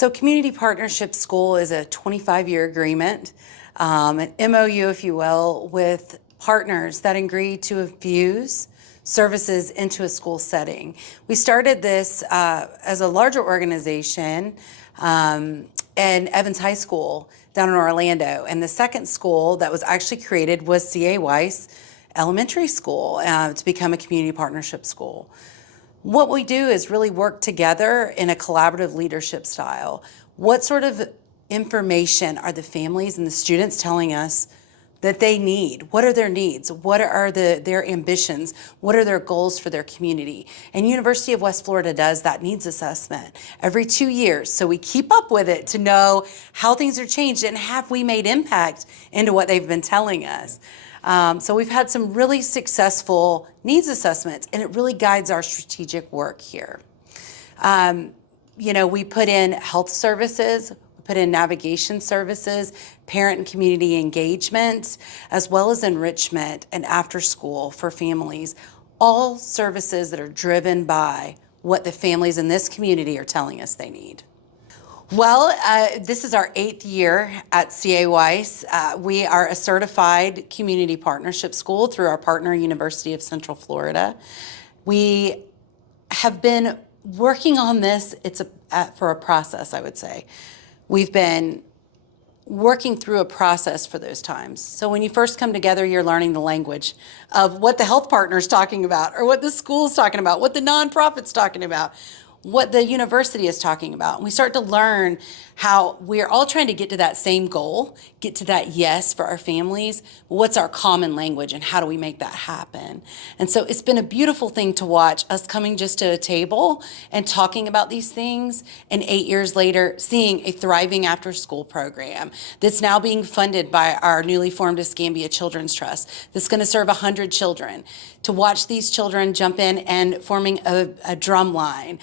So Community Partnership School is a 25-year agreement, an MOU, if you will, with partners that agree to infuse services into a school setting. We started this as a larger organization in Evans High School down in Orlando. And the second school that was actually created was C.A. Weiss Elementary School to become a community partnership school. What we do is really work together in a collaborative leadership style. What sort of information are the families and the students telling us that they need? What are their needs? What are their ambitions? What are their goals for their community? And University of West Florida does that needs assessment every 2 years. So we keep up with it to know how things are changed and have we made impact into what they've been telling us. So we've had some really successful needs assessments, and it really guides our strategic work here. We put in health services, we put in navigation services, parent and community engagement, as well as enrichment and after school for families, all services that are driven by what the families in this community are telling us they need. Well, this is our 8th year at C.A. Weiss. We are a certified community partnership school through our partner, University of Central Florida. We have been working on this, for a process, I would say. We've been working through a process for those times. So when you first come together, you're learning the language of what the health partner is talking about, or what the school is talking about, what the nonprofit's talking about, what the university is talking about. And we start to learn how we're all trying to get to that same goal, get to that yes for our families. What's our common language and how do we make that happen? And so it's been a beautiful thing to watch us coming just to a table and talking about these things, and 8 years later seeing a thriving after school program that's now being funded by our newly formed Escambia Children's Trust that's going to serve 100 children. To watch these children jump in and forming a drum line,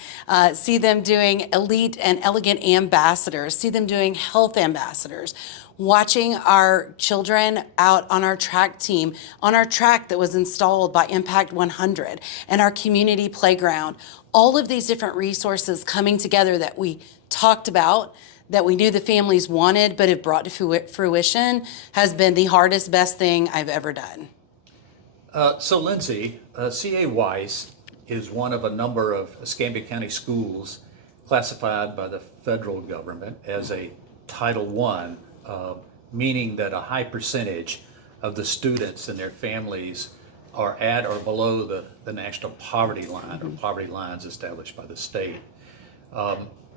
see them doing elite and elegant ambassadors, see them doing health ambassadors, watching our children out on our track team, on our track that was installed by Impact 100 and our community playground. All of these different resources coming together that we talked about, that we knew the families wanted but have brought to fruition, has been the hardest, best thing I've ever done. So Lindsey, C.A. Weiss is one of a number of Escambia County schools classified by the federal government as a Title I, meaning that a high percentage of the students and their families are at or below the national poverty line, or poverty lines established by the state.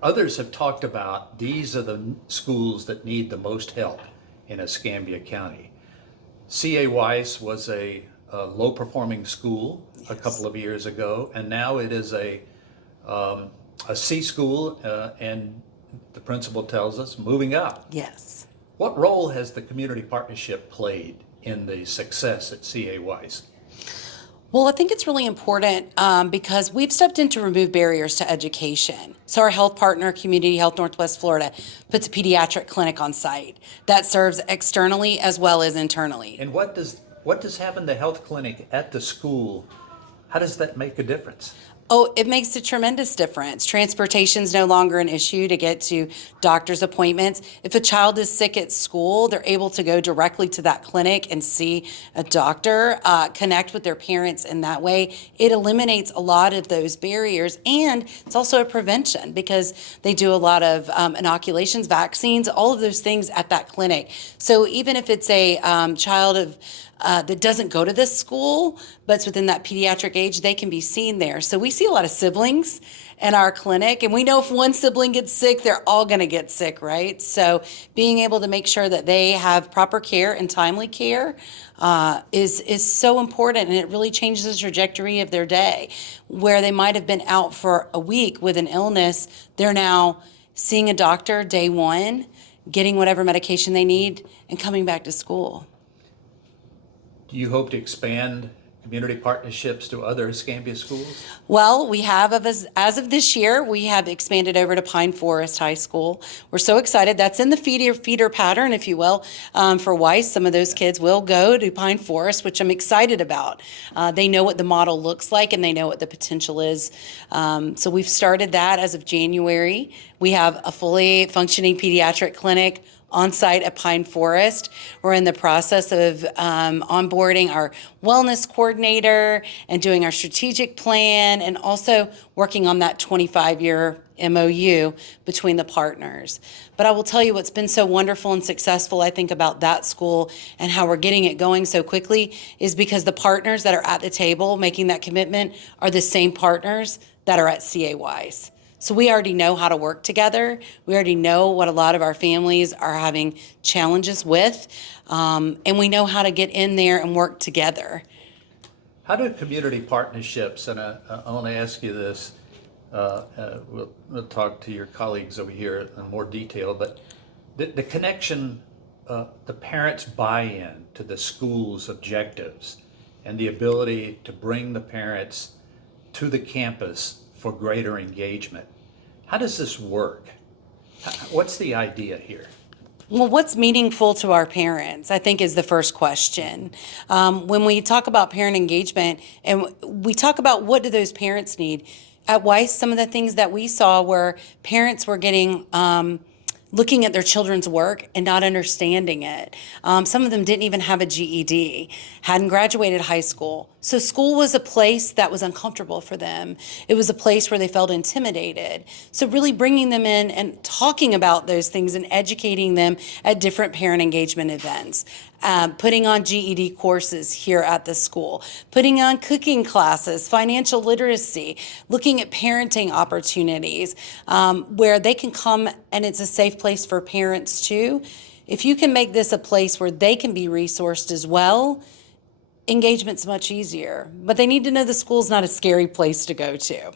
Others have talked about these are the schools that need the most help in Escambia County. C.A. Weiss was a low-performing school a couple of years ago, and now it is a C school, and the principal tells us moving up. Yes. What role has the community partnership played in the success at C.A. Weiss? Well, I think it's really important because we've stepped in to remove barriers to education. So our health partner, Community Health Northwest Florida, puts a pediatric clinic on site that serves externally as well as internally. And what does having the health clinic at the school, how does that make a difference? Oh, it makes a tremendous difference. Transportation's no longer an issue to get to doctor's appointments. If a child is sick at school, they're able to go directly to that clinic and see a doctor, connect with their parents in that way. It eliminates a lot of those barriers, and it's also a prevention because they do a lot of inoculations, vaccines, all of those things at that clinic. So even if it's a child of that doesn't go to this school, but it's within that pediatric age, they can be seen there. So we see a lot of siblings in our clinic, and we know if one sibling gets sick, they're all going to get sick, right? So being able to make sure that they have proper care and timely care is so important, and it really changes the trajectory of their day. Where they might have been out for a week with an illness, they're now seeing a doctor day one, getting whatever medication they need, and coming back to school. Do you hope to expand community partnerships to other Escambia schools? Well, we have, as of this year, we have expanded over to Pine Forest High School. We're so excited. That's in the feeder pattern, if you will, for Weiss. Some of those kids will go to Pine Forest, which I'm excited about. They know what the model looks like, and they know what the potential is. So we've started that as of January. We have a fully functioning pediatric clinic on site at Pine Forest. We're in the process of onboarding our wellness coordinator and doing our strategic plan, and also working on that 25-year MOU between the partners. But I will tell you what's been so wonderful and successful, I think, about that school and how we're getting it going so quickly is because the partners that are at the table making that commitment are the same partners that are at CA Wise. So we already know how to work together. We already know what a lot of our families are having challenges with, and we know how to get in there and work together. How do community partnerships, and I want to ask you this, we'll talk to your colleagues over here in more detail, but the connection, the parents' buy-in to the school's objectives and the ability to bring the parents to the campus for greater engagement. How does this work? What's the idea here? Well, what's meaningful to our parents, I think, is the first question. When we talk about parent engagement and we talk about what do those parents need, at Weiss, some of the things that we saw were parents were getting looking at their children's work and not understanding it. Some of them didn't even have a GED, hadn't graduated high school. So school was a place that was uncomfortable for them. It was a place where they felt intimidated. So really bringing them in and talking about those things and educating them at different parent engagement events. Putting on GED courses here at the school, putting on cooking classes, financial literacy, looking at parenting opportunities where they can come and it's a safe place for parents too. If you can make this a place where they can be resourced as well, engagement's much easier. But they need to know the school's not a scary place to go to.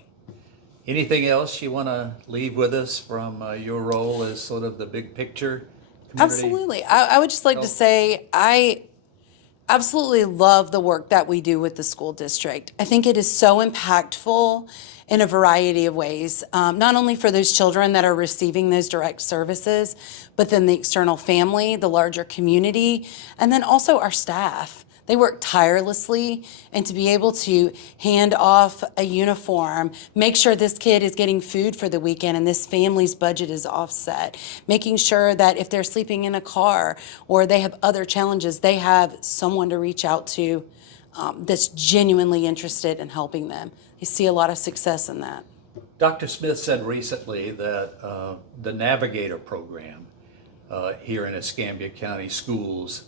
Anything else you want to leave with us from your role as sort of the big picture? Absolutely. I would just like to say I absolutely love the work that we do with the school district. I think it is so impactful in a variety of ways, not only for those children that are receiving those direct services, but then the external family, the larger community, and then also our staff. They work tirelessly, and to be able to hand off a uniform, make sure this kid is getting food for the weekend and this family's budget is offset, making sure that if they're sleeping in a car or they have other challenges, they have someone to reach out to that's genuinely interested in helping them. You see a lot of success in that. Dr. Smith said recently that the Navigator program here in Escambia County schools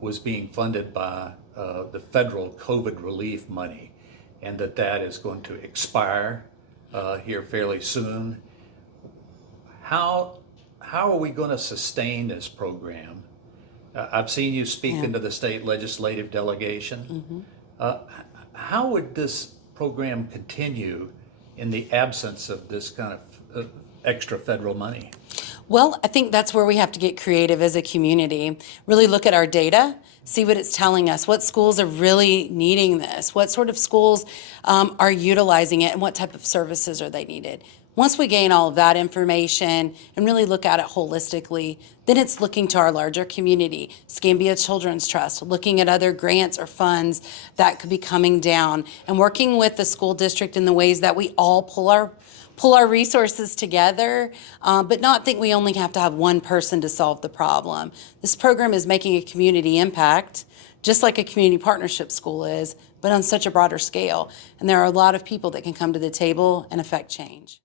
was being funded by the federal COVID relief money, and that is going to expire here fairly soon. How are we going to sustain this program? I've seen you speak into the state legislative delegation. How would this program continue in the absence of this kind of extra federal money? Well, I think that's where we have to get creative as a community. Really look at our data, see what it's telling us. What schools are really needing this? What sort of schools are utilizing it, and what type of services are they needed? Once we gain all of that information and really look at it holistically, then it's looking to our larger community, Escambia Children's Trust, looking at other grants or funds that could be coming down, and working with the school district in the ways that we all pull our resources together, but not think we only have to have one person to solve the problem. This program is making a community impact, just like a community partnership school is, but on such a broader scale. And there are a lot of people that can come to the table and affect change.